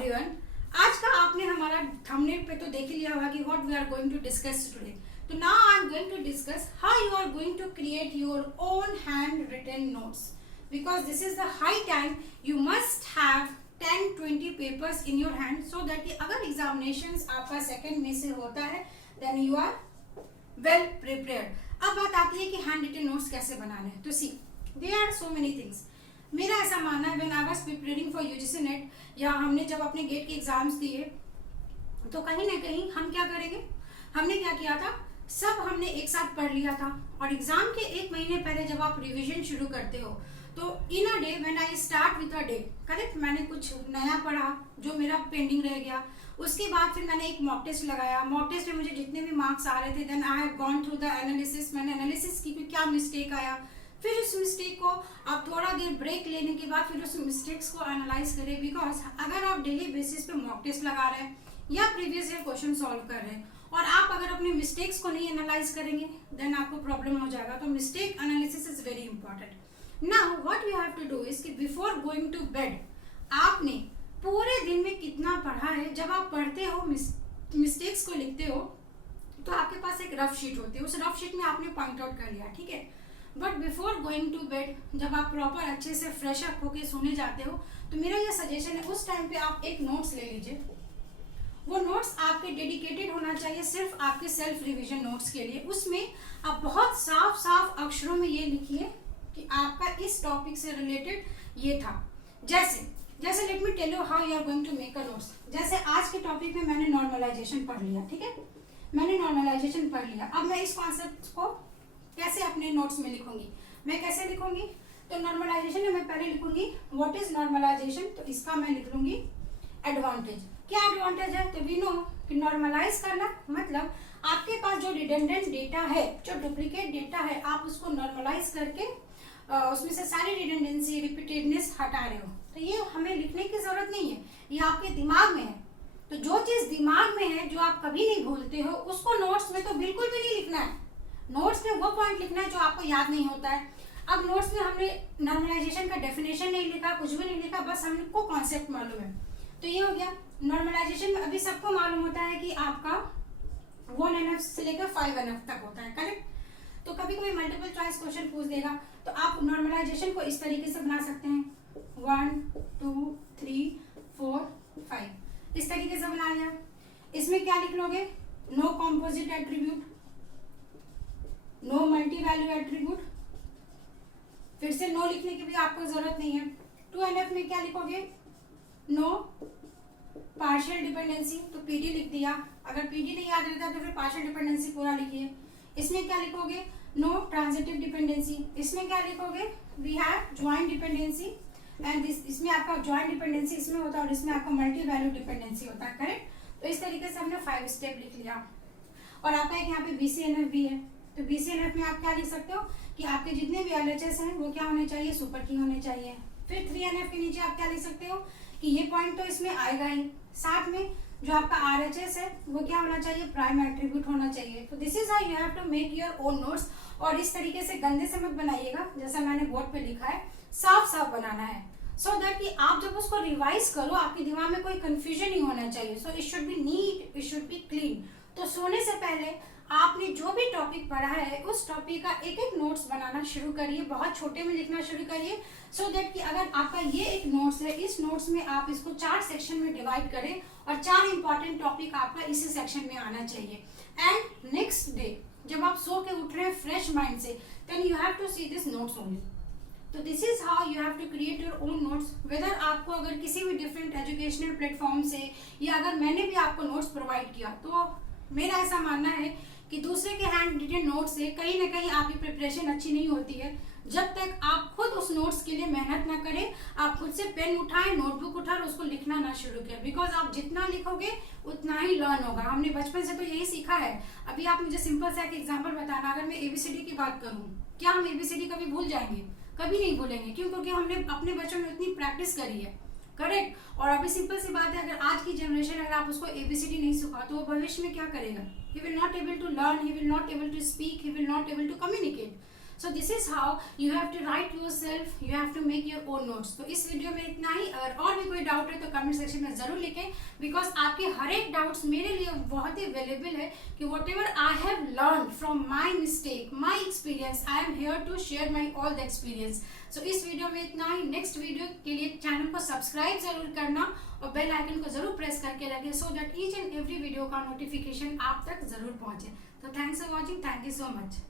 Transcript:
Everyone, आज का आपने हमारा थंबनेल पे तो देख लिया होगा कि what we are going to discuss today. तो now I am going to discuss how you are going to create your own hand written notes, because this is the high time you must have 10-20 papers in your hand, so that अगर examinations आपका second में से होता है then you are well prepared. अब बात आती है कि हैंड रिटन नोट्स कैसे बनाने हैं। तो see there are so many things. मेरा ऐसा मानना है when I was preparing for UGC NET, या हमने जब अपने गेट के एग्जाम्स दिए तो कहीं ना कहीं हम क्या करेंगे, हमने क्या किया था, सब हमने एक साथ पढ़ लिया था। और एग्जाम के एक महीने पहले जब आप रिवीजन शुरू करते हो तो in a day when I start with a day, correct, मैंने कुछ नया पढ़ा जो मेरा पेंडिंग रह गया। उसके बाद फिर मैंने एक मॉक टेस्ट लगाया। मॉक टेस्ट में मुझे जितने भी मार्क्स आ रहे थे then I have gone through the analysis. मैंने एनालिसिस की कि क्या मिस्टेक आया, फिर उस मिस्टेक को आप थोड़ा देर ब्रेक लेने के बाद फिर उस मिस्टेक्स को एनालाइज करें। बिकॉज अगर आप डेली बेसिस पे मॉक टेस्ट लगा रहे हैं या प्रीवियस ईयर क्वेश्चन सॉल्व कर रहे हैं और आप अगर अपने मिस्टेक्स को नहीं एनालाइज करेंगे देन आपको प्रॉब्लम हो जाएगा। तो mistake analysis is very important. Now what you have to do is कि बिफोर गोइंग टू बेड आपने पूरे दिन में कितना पढ़ा है, जब आप पढ़ते हो मिस्टेक्स को लिखते हो तो आपके पास एक रफ शीट होती है, उस रफ शीट में आपने पॉइंट आउट कर लिया, ठीक है। But before going to bed, जब आप प्रॉपर अच्छे से फ्रेश अप होके सोने जाते हो, तो मेरा ये सजेशन है उस टाइम पे आप एक नोट्स ले लीजिए। वो नोट्स आपके डेडिकेटेड होना चाहिए सिर्फ आपके सेल्फ रिवीजन नोट्स के लिए। उसमें आप बहुत साफ साफ अक्षरों में ये लिखिए कि आपका इस टॉपिक से रिलेटेड ये था। जैसे let me tell you how you are going to make a notes. जैसे आज के टॉपिक में मैंने नॉर्मलाइजेशन पढ़ लिया, ठीक है, मैंने नॉर्मलाइजेशन पढ़ लिया। अब मैं इस कॉन्सेप्ट को कैसे अपने नोट्स में लिखूंगी, मैं कैसे लिखूंगी, तो नॉर्मलाइजेशन में मैं पहले लिखूंगी व्हाट इज नॉर्मलाइजेशन। तो इसका मैं लिख लूंगी एडवांटेज। क्या एडवांटेज है, तो वी नो कि नॉर्मलाइज करना मतलब आपके पास जो रिडंडेंट डेटा है, जो डुप्लीकेट डेटा है, आप उसको नॉर्मलाइज करके उसमें से सारी रिडंडेंसी रिपीटेडनेस हटा रहे हो। तो ये हमें लिखने की जरूरत नहीं है, ये आपके दिमाग में है। तो जो चीज दिमाग में है, जो आप कभी नहीं भूलते हो, उसको नोट्स में तो बिल्कुल भी नहीं लिखना है। नोट्स में वो पॉइंट लिखना है जो आपको याद नहीं होता है। अब नोट्स में हमने नॉर्मलाइजेशन का डेफिनेशन नहीं लिखा, कुछ भी नहीं लिखा, बस हमको कॉन्सेप्ट मालूम है। तो ये हो गया नॉर्मलाइजेशन में। अभी सबको मालूम होता है कि आपका 1NF से लेकर 5NF तक होता है, करेक्ट। तो कभी कभी मल्टीपल चॉइस क्वेश्चन पूछ देगा तो आप नॉर्मलाइजेशन को इस तरीके से बना सकते हैं 1 2 3 4 5 इस तरीके से बना लिया। इसमें क्या लिख लोगे, no composite attribute, no multi value attribute, फिर से नो लिखने की भी आपको जरूरत नहीं है। 2NF में क्या लिखोगे, नो पार्शियल डिपेंडेंसी, तो पीडी लिख दिया। अगर पीडी नहीं याद रहता तो फिर पार्शियल डिपेंडेंसी पूरा लिखिए। इसमें क्या लिखोगे, नो ट्रांजिटिव डिपेंडेंसी। इसमें क्या लिखोगे, we have joint dependency and इसमें आपका ज्वाइंट डिपेंडेंसी इसमें होता है और इसमें आपका मल्टी वैल्यू डिपेंडेंसी होता है, करेक्ट। तो इस तरीके से हमने 5 स्टेप लिख लिया। और आपका एक यहाँ पे BCNF भी है, तो BCNF में आप क्या लिख सकते हो कि आपके जितने भी LHS हैं वो क्या होने चाहिए, सुपर की होने चाहिए। फिर 3NF के नीचे आप क्या लिख सकते हो कि ये पॉइंट तो इसमें आएगा ही, साथ में जो आपका RHS है वो क्या होना चाहिए, प्राइम एट्रीब्यूट होना चाहिए। तो this is how you have to make your own notes. और इस तरीके से गंदे से मत बनाइएगा, जैसा मैंने बोर्ड पे लिखा है, साफ साफ बनाना है, सो दैट कि आप जब उसको रिवाइज करो आपके दिमाग में कोई कंफ्यूजन नहीं होना चाहिए। So it should be neat, it should be clean. तो सोने से पहले आपने जो भी टॉपिक पढ़ा है उस टॉपिक का एक एक नोट्स बनाना शुरू करिए, बहुत छोटे में लिखना शुरू करिए, सो दैट कि अगर आपका ये एक नोट्स है, इस नोट्स में आप इसको 4 सेक्शन में डिवाइड करें और 4 इंपॉर्टेंट टॉपिक आपका इसी सेक्शन में आना चाहिए। एंड नेक्स्ट डे जब आप सो के उठ रहे हैं फ्रेश माइंड से, then you have to see this notes only. तो this is how you have to create your own notes. Whether आपको अगर किसी भी डिफरेंट एजुकेशनल प्लेटफॉर्म से या अगर मैंने भी आपको नोट्स प्रोवाइड किया, तो मेरा ऐसा मानना है कि दूसरे के हैंड रिटन नोट्स से कहीं ना कहीं आपकी प्रिपरेशन अच्छी नहीं होती है जब तक आप खुद उस नोट्स के लिए मेहनत ना करें, आप खुद से पेन उठाएं, नोटबुक उठाएं और उसको लिखना ना शुरू करें। बिकॉज आप जितना लिखोगे उतना ही लर्न होगा। हमने बचपन से तो यही सीखा है। अभी आप मुझे सिंपल सा एक एग्जाम्पल बताना, अगर मैं ABCD की बात करूँ, क्या हम ABCD कभी भूल जाएंगे? कभी नहीं भूलेंगे। क्यों? क्योंकि हमने अपने बचपन में इतनी प्रैक्टिस करी है, करेक्ट। और अभी सिंपल सी बात है, अगर आज की जनरेशन अगर आप उसको ABCD नहीं सिखा तो वो भविष्य में क्या करेगा? He will not able to learn, he will not able to speak, he will not able to communicate. So this is how you have to write yourself, you have to make your own notes. तो इस video में इतना ही। अगर और भी कोई doubt है तो कमेंट सेक्शन में जरूर लिखें, बिकॉज आपके हर एक डाउट्स मेरे लिए बहुत ही वैल्यूएबल है कि whatever I have learn from my mistake, my experience, I am here to share my all the experience. So इस वीडियो में इतना ही। नेक्स्ट वीडियो के लिए चैनल को सब्सक्राइब जरूर करना और बेल आइकन को जरूर प्रेस करके रखें, so that each and every video का नोटिफिकेशन आप तक जरूर पहुंचे। तो thanks for watching, thank you so much.